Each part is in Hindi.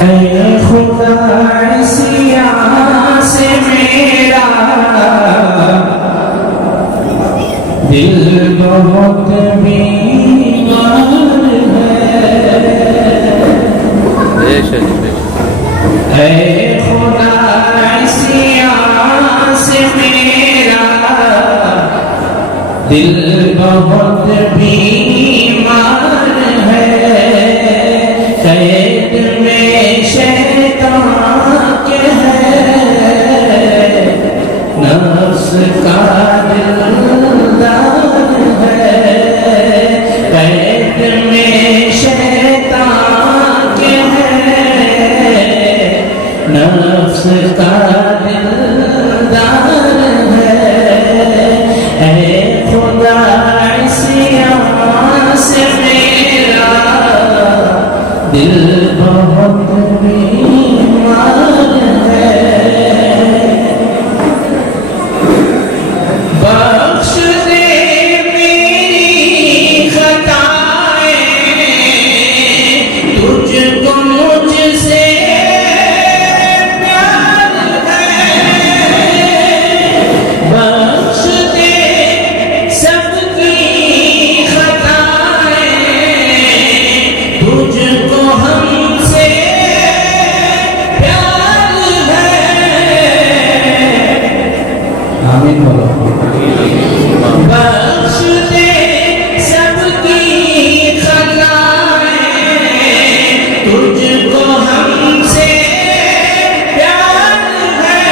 खुदा सिया से मेरा दिल बहुत बीमार है खुदा सिया से मेरा दिल बहुत बीमार है। कैद में शैतान के है नफ्स का दिलदार है। कैद में शैतान के है नफ्स का दिलदार है। खुदा सिया से मेरा दिल बहुत बीमार है। बख्श दे मेरी खताएं तुझको मुझसे प्यार है। बख्श दे सबकी खताएं तुझको हमसे प्यार है। आमीन बोलो। बख्श दे सबकी खताएं तुझको हमसे प्यार है।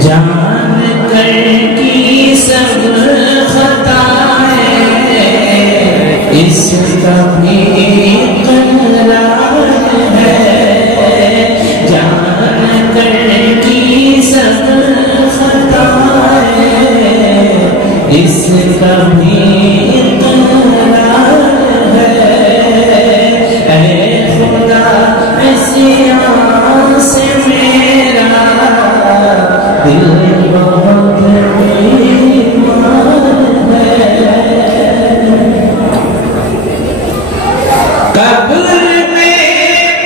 जान कर की सब खताएं इसका भी इकरार है। जान कर की सब खताएं इसका भी इकरार है। खुदा सिया से मेरा दिल बहुत बीमार है। कब्र में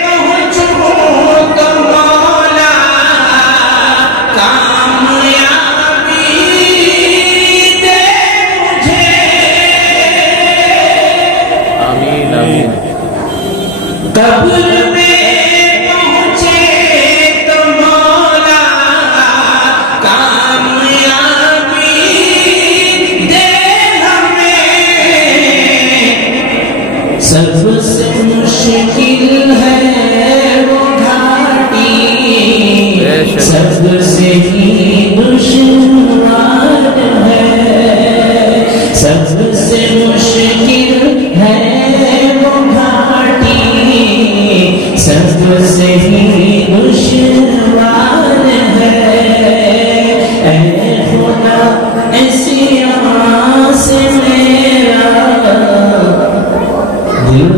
पहुँचूं तो मौला कामयाबी दे मुझे। आमीन आमीन। कब्र में पहुँचे तो मौला कामयाबी दे हमें। सबसे मुश्किल है वो घाटी सबसे ही दुश्वार है। सबसे मुश्किल है वो घाटी सबसे ही दुश्वार है। खुदा सिया से मेरा दिल